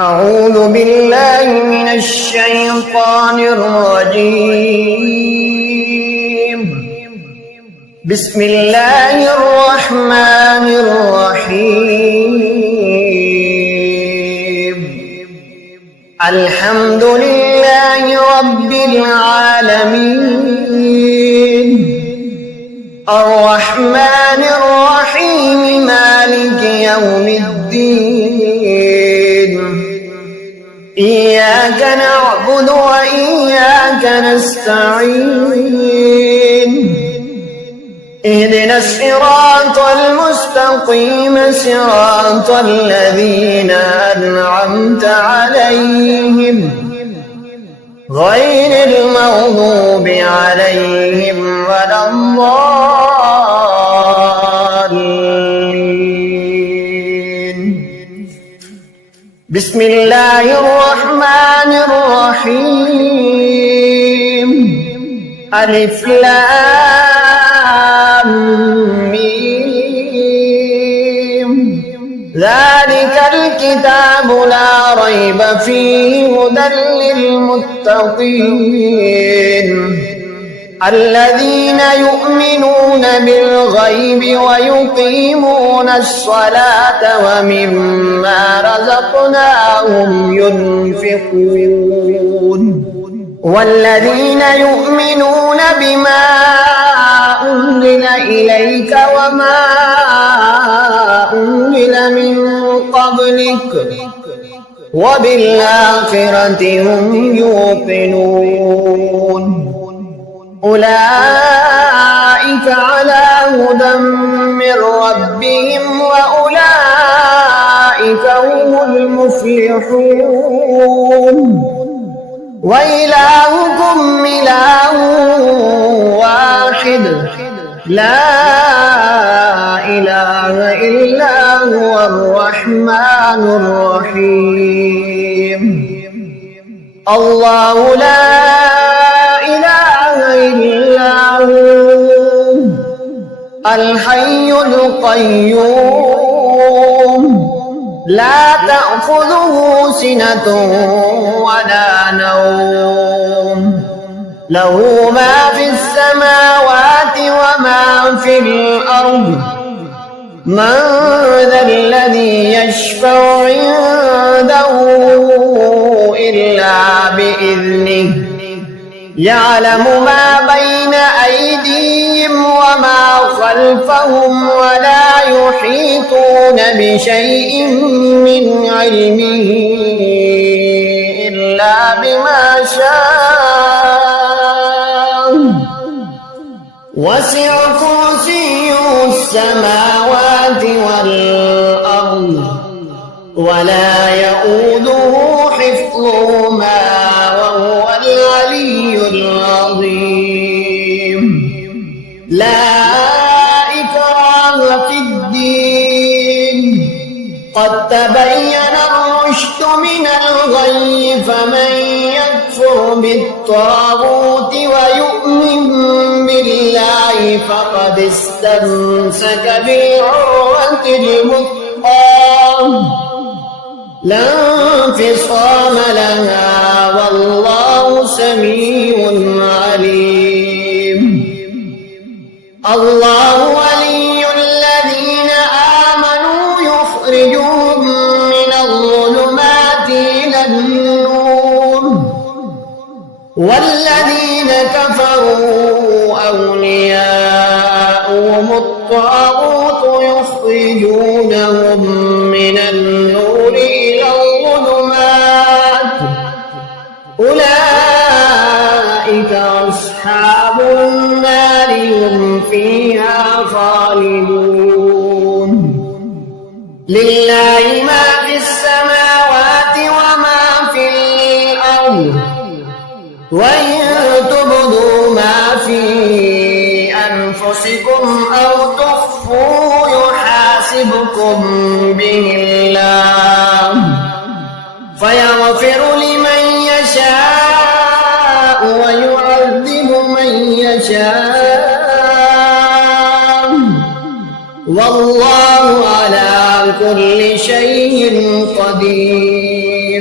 أعوذ بالله من الشيطان الرجيم. بسم الله الرحمن الرحيم. الحمد لله رب العالمين، الرحمن الرحيم، مالك يوم الدين. إياك نعبد وإياك نستعين. اهدنا الصراط المستقيم، صراط الذين أنعمت عليهم غير المغضوب عليهم ولا الضالين. بسم الله الرحمن الرحيم. ألف لام ميم. ذلك الكتاب لا ريب فيه هدى للمتقين الذين يؤمنون بالغيب ويقيمون الصلاة ومما رزقناهم ينفقون والذين يؤمنون بما أنزل إليك وما أنزل من قبلك وبالآخرة هم يوقنون. أولئك على هدى من ربهم وأولئك هم المفلحون. وإلهكم إله واحد لا إله إلا هو الرحمن الرحيم. الله لا إله إلا هو الحي القيوم لا تأخذه سنة ولا نوم، له ما في السماوات وما في الأرض. من ذا الذي يشفع عنده إلا بإذنه، يعلم ما بين أيديهم وما خلفهم ولا يحيطون بشيء من علمه إلا بما شاء. وسع كرسيه السماوات والأرض ولا يؤوده حفظهما وهو العلي العظيم. لا إكراه في الدين، قد تبين الرشد من الغي، فمن يكفر بالطاغوت ويؤمن بالله فقد استمسك بالعروة الوثقى لا انفصام لها، والله سميع عليم. الله ولي الذين آمنوا يخرجهم من الظلمات إلى النور، والذين كفروا أولياؤهم الطاغوت يخرجونهم من النور إلى الظلمات. أولئك أصحاب النار هم فيها خالدون. لله ما في السماوات وما في الأرض، وإن تبدوا ما في أنفسكم أو تخفوه يحاسبكم به الله، فيغفر لمن يشاء ويعذب من يشاء، والله على كل شيء قدير.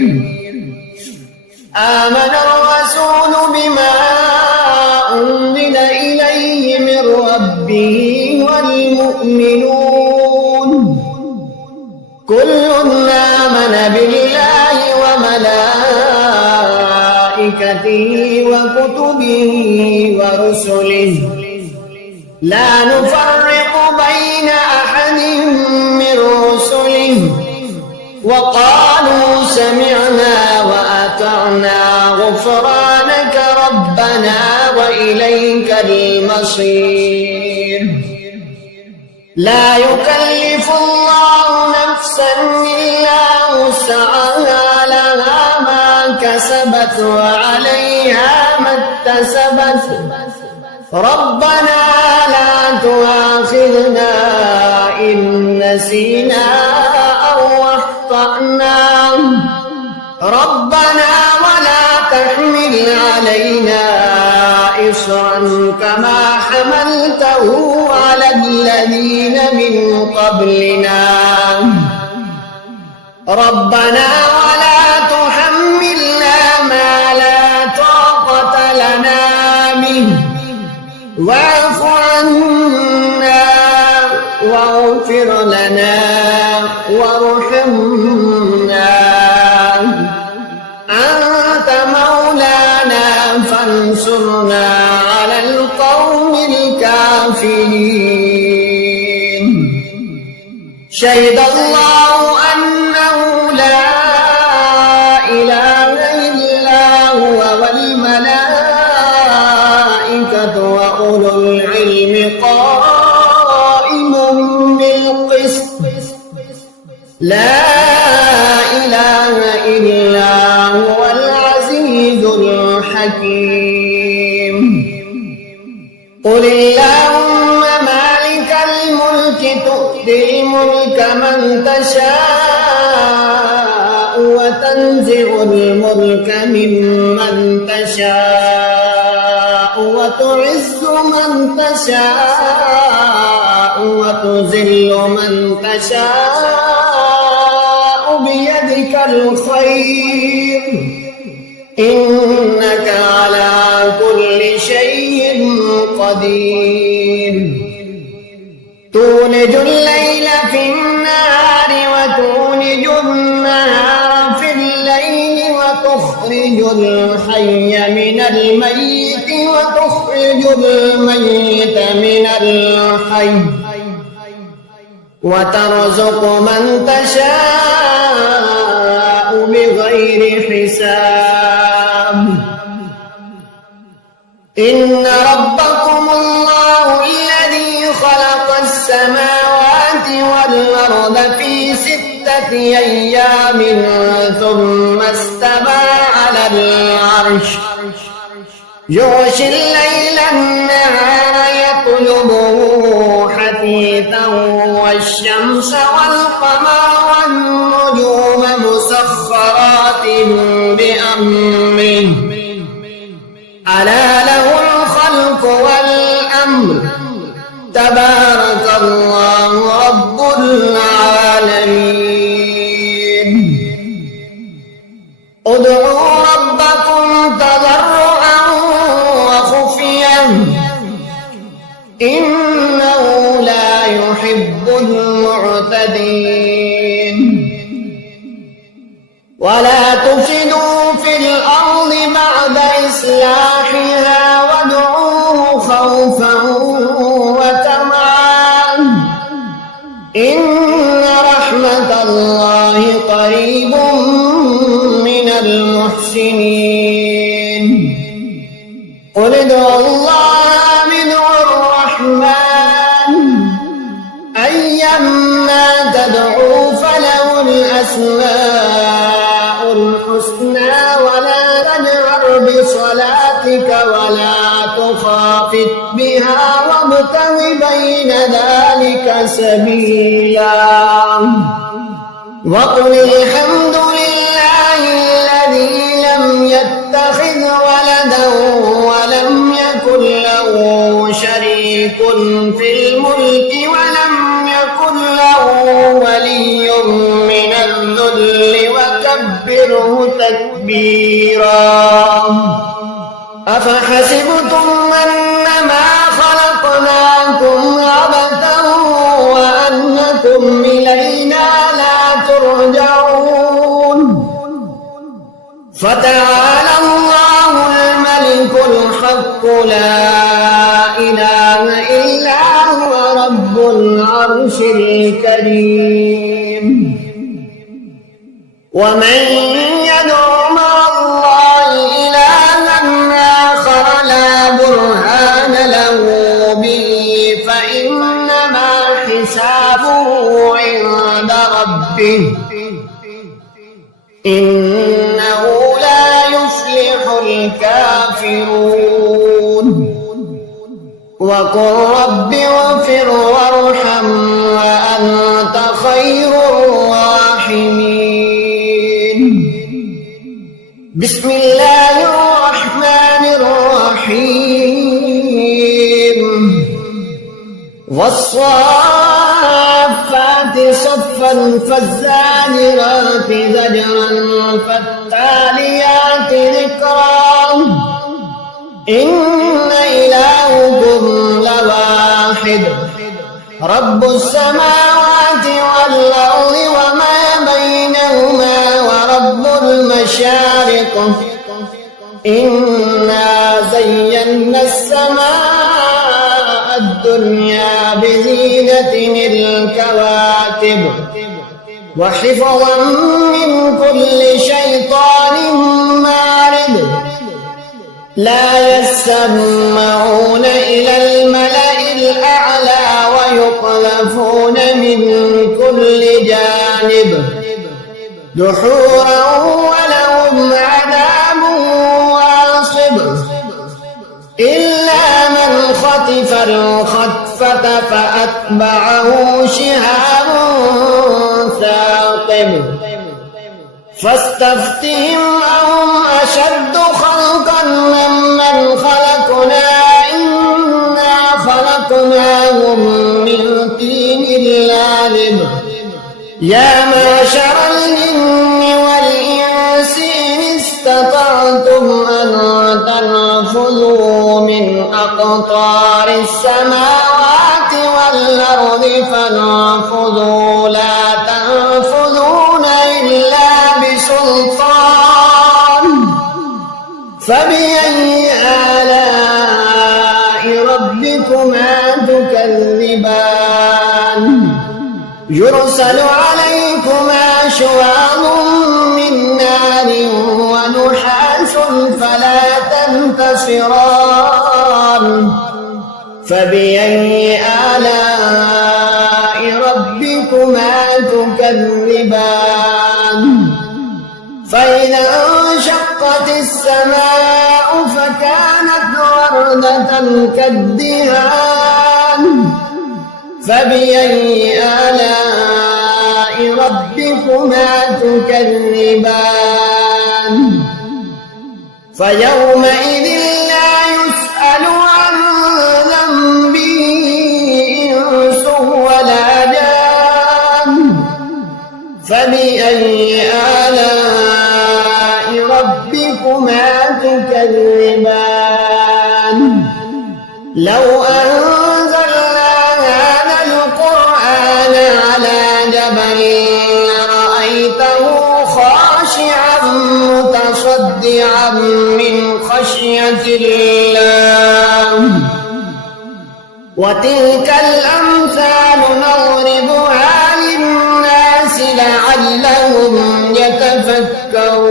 آمن الرسول بما أنزل إليه من ربه والمؤمنون كل آمن بالله وملائكته وكتبه ورسله لا نفرق بين أحد من رسله وقالوا سمعنا وأطعنا غفرانك ربنا وإليك المصير لا يكلف الله نفسا إلا وسعها لها ما كسبت وعليها ما اكتسبت ربنا لا تؤاخذنا إن نسينا أو أخطأنا ربنا ولا تحمل علينا إصرا كما حملته على الذين من قبلنا ربنا ولا تحملنا ما لا طاقة لنا به واعف عنا واغفر لنا وارحمنا أنت مولانا فانصرنا على القوم الكافرين شهد الله أنه لا إله إلا هو والملائكة وأولو العلم قائما بالقسط لا إله إلا هو العزيز الحكيم قل اللهم مالك الملك تؤتي الملك من تشاء وتنزع الملك ممن تشاء وتعز من تشاء وتذل من تشاء بيدك الخير إنك على كل شيء قدير تولج الليل في النهار وتولج النهار في الليل وتخرج الحي من الميت وتخرج الميت من الحي وترزق من تشاء بغير حساب إن ربكم الله الذي خلق السماوات والأرض في 6 أيام ثم استوى على العرش يغشي الليل النهار يطلبه حثيثا والشمس والقمر والنجوم مسخرات بأمره ألا له الخلق والأمر تبارك الله رب العالمين ادعوا ربكم تضرعا وخفيا إنه لا يحب المعتدين ولا تفسدوا في الأرض بعد إصلاحها وادعوه خوفا وطمعا إن رحمة الله قريب من المحسنين قل ادعوا الله ادعوا الرحمن أيما تدعوا فله الأسماء الحسنى ولا تجهر بصلاتك ولا تخافت بها وابتغ بين ذلك سبيلا وقل الحمد لله الذي لم يتخذ ولدا ولم يكن له شريك في الملك ولم يكن له ولي من الذل وكبره وكبره تكبيرا. أفحسبتم أنما خلقناكم عبثا وأنكم إلينا لا ترجعون. فتعالى الله الملك الحق لا إله إلا هو رب العرش الكريم. ومن يدع مع الله إلها آخر لا برهان له به فإنما حسابه عند ربه إنه لا يفلح الكافرون. وقل رب اغفر وارحم وأنت خير الراحمين. بسم الله الرحمن الرحيم. والصافات صفا فالزاجرات زجرا فالتاليات ذكرا إن إلهكم لواحد رب السماوات والأرض وما بينهما ورب المشارق إنا زينا السماء الدنيا بزينة الكواكب وحفظا من كل شيطان مارد لا يسمعون إلى الملأ الأعلى ويقذفون من كل جانب دحورا ولهم عذاب واصب إلا من خطف الخطفة فأتبعه شهاب ثاقب فاستفتهم أهم أشد خلقا ممن خلقنا إنا خلقناهم من طين لازب يا معشر الجن والإنس إن استطعتم أن تنفذوا من أقطار السماوات والأرض فانفذوا لا تنفذون إلا بسلطان فبأي آلاء ربكما تكذبان يرسل عليكما شواظ من نار ونحاس فلا تنتصران فبأي آلاء ربكما تكذبان فإذا انشقت السماء فكانت وردة كالدهان فبأي آلاء ربكما تكذبان فيومئذ لا يسأل عن ذنبه إنس ولا جان فبأي آلاء ربكما تكذبان لو أنزلنا هذا القرآن على جبل لرأيته خاشعا متصدعا من خشية الله وتلك الأمثال نضربها للناس لعلهم يتفكرون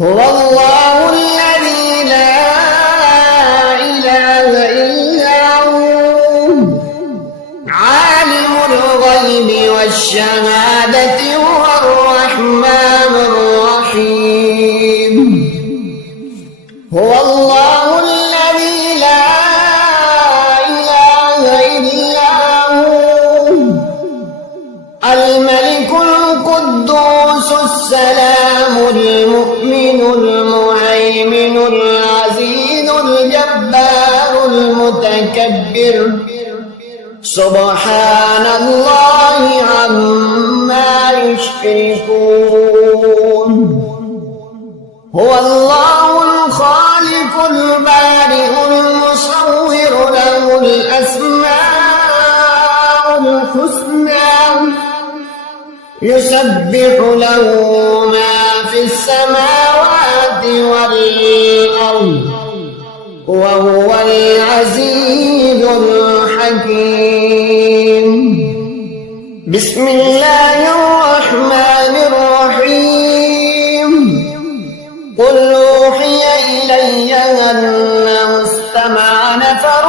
هو الله الذي لا إله إلا هو عالم الغيب والشهادة هو الرحمن الرحيم هو الله الذي لا إله إلا هو الملك القدوس السلام المؤمن المهيمن العزيز الجبار المتكبر سبحان الله عما يشركون هو الله الخالق البارئ المصور له الأسماء الحسنى يسبح له ما في السماوات والأرض وهو العزيز الحكيم بسم الله الرحمن الرحيم قل أوحي إلي أنه استمع نفر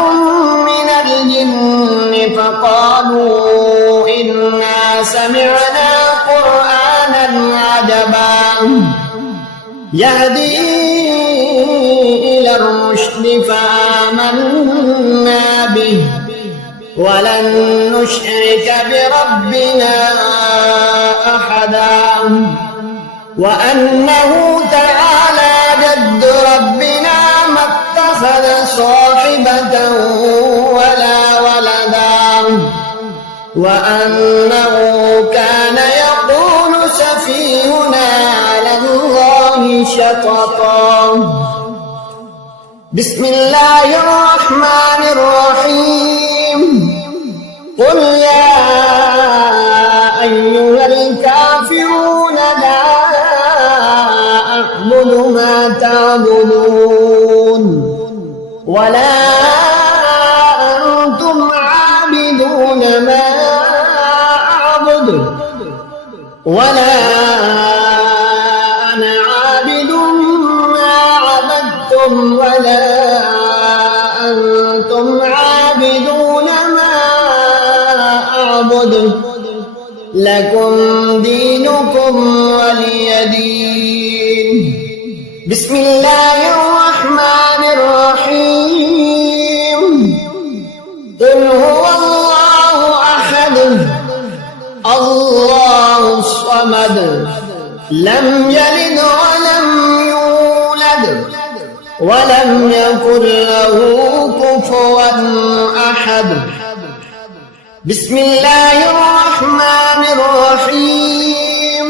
من الجن فقالوا إنا سمعنا قرآنا عجبا يهدي إلى الرشد فآمنا به ولن نشرك بربنا أحدا وأنه تعالى جد ربنا ما اتخذ صاحبة ولا ولدا وأنه كان يقول سفيهنا على الله شططا بسم الله الرحمن الرحيم قل يا أيها الكافرون لا أعبد ما تعبدون ولا أنتم عابدون ما أعبد ولا أنا عابد ما عبدتم ولا أنتم عابدون ما أعبد لكم دينكم ولي دين بسم الله الرحمن الرحيم قل هو الله أحد الله الصمد لم يلد ولم يولد ولم يكن له كفوا أحد بسم الله الرحمن الرحيم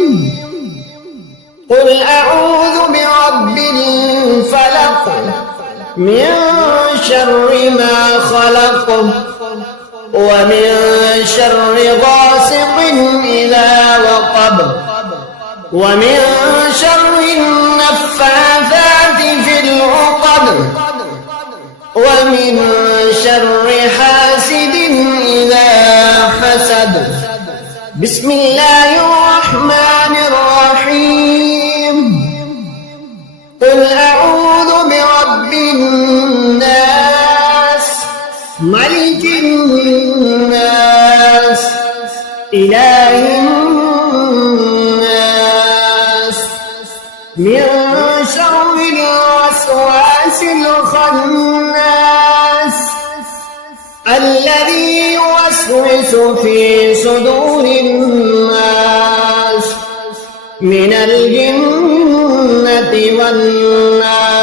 قل أعوذ برب الفلق من شر ما خلق ومن شر غاسق إذا وقب ومن شر النفاثات في العقد ومن شر حاسد إذا حسد بسم الله الرحمن الرحيم قل أعوذ برب الناس ملك الناس إله الناس من شر الوسواس الخناس الذي يوسوس في صدور الناس من الجنة والناس